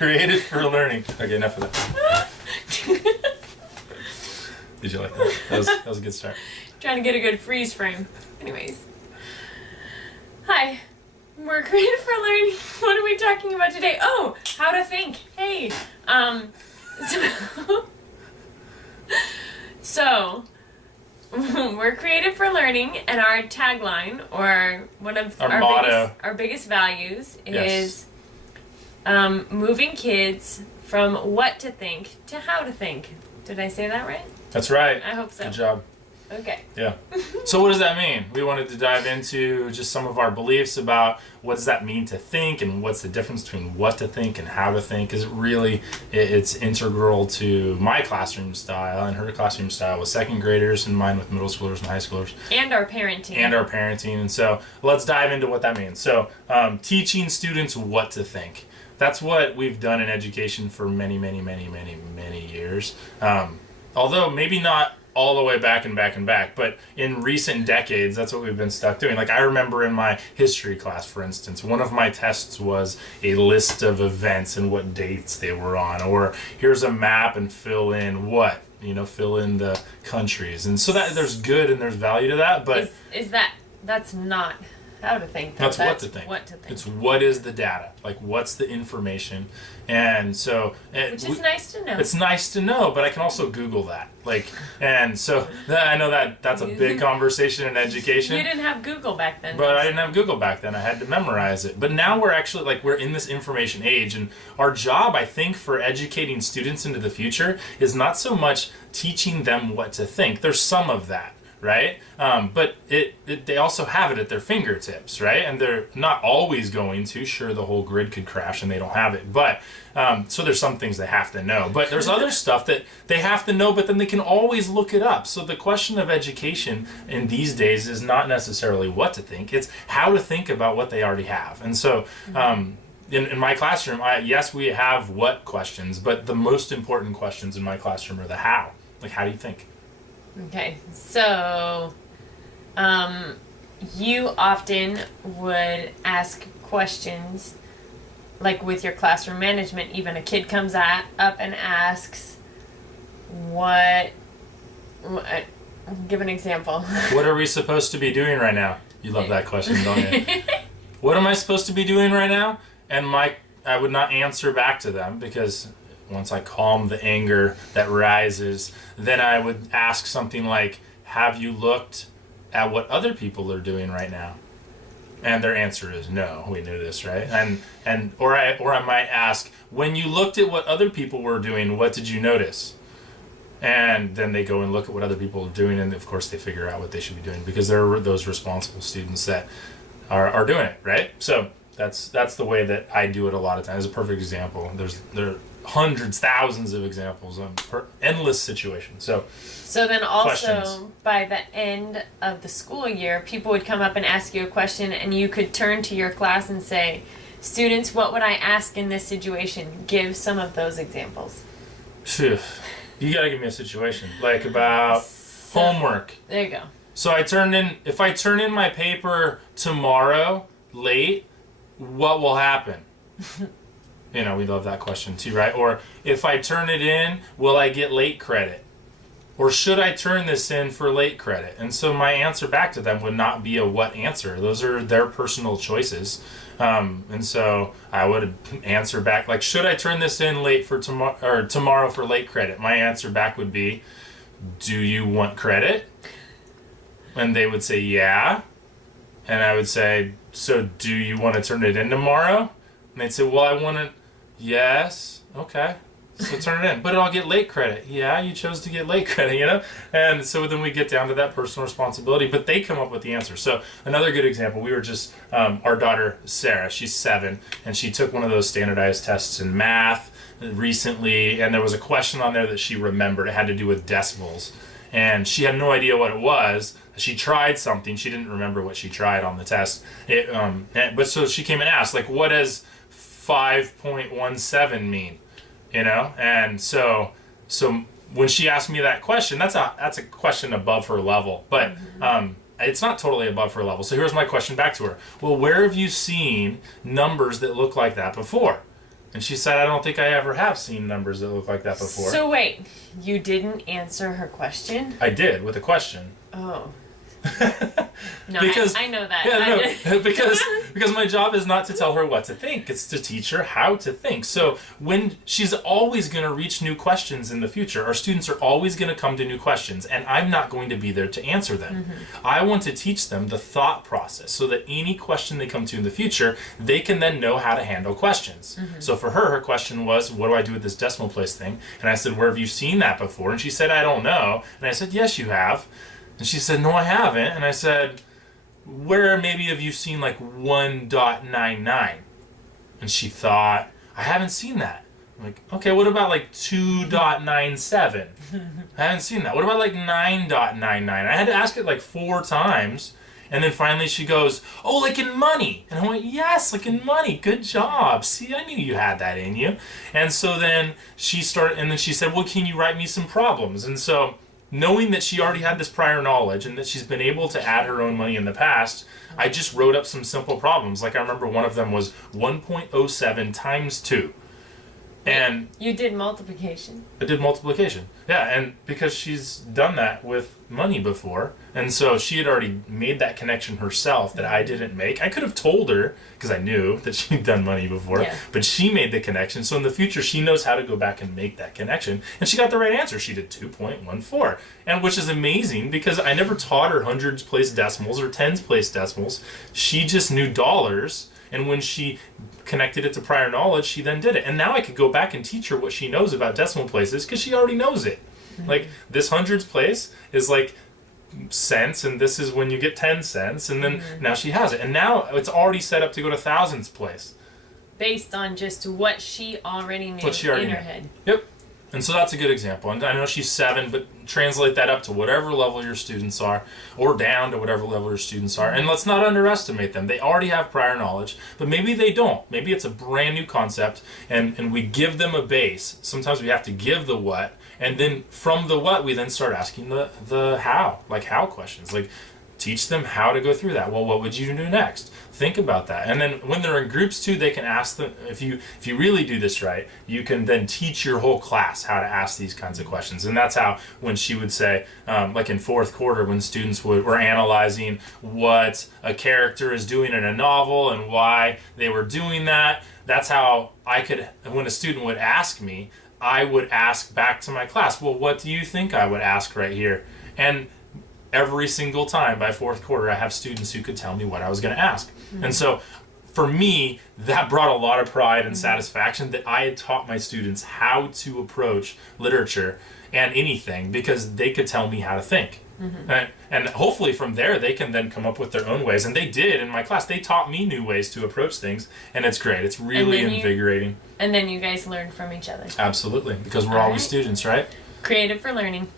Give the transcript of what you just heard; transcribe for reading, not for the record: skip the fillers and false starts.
created for learning. Okay, enough of that. Did you like that? That was a good start. Trying to get a good freeze frame. Anyways. Hi. We're created for learning. What are we talking about today? Oh, how to think. Hey. So we're created for learning, and our tagline, or one of our motto, our biggest values is moving kids from what to think to how to think. Did I say that right? That's right. I hope so. Good job. Okay. Yeah. So what does that mean? We wanted to dive into just some of our beliefs about what does that mean to think, and what's the difference between what to think and how to think. Because it's integral to my classroom style and her classroom style with second graders, and mine with middle schoolers and high schoolers. And our parenting. And so let's dive into what that means. So teaching students what to think. That's what we've done in education for many, many, many, many, many years. Although maybe not all the way back, but in recent decades, that's what we've been stuck doing. Like, I remember in my history class, for instance, one of my tests was a list of events and what dates they were on, or here's a map and fill in fill in the countries. And so that there's good and there's value to that, but that's not how to think. That's what to think. It's what is the data, like what's the information. And so which is nice to know. It's nice to know, but I can also Google that. And so I know that's a big conversation in education. You didn't have Google back then. But I didn't have Google back then. I had to memorize it. But now we're actually we're in this information age, and our job, I think, for educating students into the future is not so much teaching them what to think. There's some of that, right? But they also have it at their fingertips, right? And they're not always going to. Sure, the whole grid could crash and they don't have it. But so there's some things they have to know. But there's other stuff that they have to know, but then they can always look it up. So the question of education in these days is not necessarily what to think. It's how to think about what they already have. And so in my classroom, yes, we have what questions, but the most important questions in my classroom are the how. Like, how do you think? Okay, so you often would ask questions, like with your classroom management. Even a kid comes up and asks, give an example. What are we supposed to be doing right now? You love that question, don't you? What am I supposed to be doing right now? And I would not answer back to them, because once I calm the anger that rises, then I would ask something like, have you looked at what other people are doing right now? And their answer is no. We knew this, right? Or I might ask, when you looked at what other people were doing, what did you notice? And then they go and look at what other people are doing, and of course they figure out what they should be doing, because they're those responsible students that are doing it, right? So that's the way that I do it a lot of times. It's a perfect example. There are hundreds, thousands of examples on endless situations. So then also, questions. By the end of the school year, people would come up and ask you a question, and you could turn to your class and say, students, what would I ask in this situation? Give some of those examples. Phew. You gotta give me a situation, like about homework. There you go. So if I turn in my paper tomorrow late, what will happen? We love that question too, right? Or if I turn it in, will I get late credit? Or should I turn this in for late credit? And so my answer back to them would not be a what answer. Those are their personal choices. And so I would answer back, like, should I turn this in late for tomorrow for late credit? My answer back would be, do you want credit? And they would say, yeah. And I would say, so do you want to turn it in tomorrow? And they'd say, well, I want to, yes, okay. So turn it in. But I'll get late credit. Yeah, you chose to get late credit, And so then we get down to that personal responsibility, but they come up with the answer. So another good example, we were just, our daughter, Sarah, she's 7, and she took one of those standardized tests in math recently, and there was a question on there that she remembered. It had to do with decimals. And she had no idea what it was. She tried something. She didn't remember what she tried on the test. But so she came and asked, like, what does 5.17 mean? And so when she asked me that question, that's a question above her level, but it's not totally above her level. So here's my question back to her. Well, where have you seen numbers that look like that before? And she said, I don't think I ever have seen numbers that look like that before. So wait, you didn't answer her question? I did, with a question. Oh. No, because I know that. yeah, no, because my job is not to tell her what to think, it's to teach her how to think. So when she's always going to reach new questions in the future, our students are always going to come to new questions, and I'm not going to be there to answer them. I want to teach them the thought process so that any question they come to in the future, they can then know how to handle questions. So for her question was, what do I do with this decimal place thing? And I said, where have you seen that before? And she said, I don't know. And I said, yes, you have. And she said, no, I haven't. And I said, where maybe have you seen like 1.99? And she thought, I haven't seen that. I'm like, okay, what about like 2.97? I haven't seen that. What about like 9.99? I had to ask it like 4 times. And then finally she goes, oh, like in money. And I went, yes, like in money. Good job. See, I knew you had that in you. And so then she started, and then she said, well, can you write me some problems? And so knowing that she already had this prior knowledge and that she's been able to add her own money in the past, I just wrote up some simple problems. Like I remember one of them was 1.07 times 2. And you did multiplication. I did multiplication. Yeah, and because she's done that with money before, and so she had already made that connection herself that I didn't make. I could have told her, because I knew that she'd done money before, but she made the connection. So in the future, she knows how to go back and make that connection. And she got the right answer. She did 2.14, and which is amazing because I never taught her hundreds place decimals or tens place decimals. She just knew dollars. And when she connected it to prior knowledge, she then did it. And now I could go back and teach her what she knows about decimal places because she already knows it. Like, this hundreds place is like cents, and this is when you get 10 cents. And then now she has it. And now it's already set up to go to thousands place. Based on just what she already knew in her head. Yep. And so that's a good example. And I know she's 7, but translate that up to whatever level your students are, or down to whatever level your students are. And let's not underestimate them. They already have prior knowledge, but maybe they don't. Maybe it's a brand new concept, and we give them a base. Sometimes we have to give the what, and then from the what, we then start asking the how, like how questions. Like, teach them how to go through that. Well, what would you do next? Think about that. And then when they're in groups too, they can ask them, if you really do this right, you can then teach your whole class how to ask these kinds of questions. And that's how, when she would say, like in 4th quarter, when students were analyzing what a character is doing in a novel and why they were doing that, that's how I could, when a student would ask me, I would ask back to my class, well, what do you think I would ask right here? And every single time by 4th quarter, I have students who could tell me what I was going to ask. And so for me, that brought a lot of pride and satisfaction that I had taught my students how to approach literature and anything because they could tell me how to think. And hopefully from there, they can then come up with their own ways. And they did in my class. They taught me new ways to approach things. And it's great. It's really invigorating. And then you guys learn from each other. Absolutely. Because we're always students, right? Creative for learning.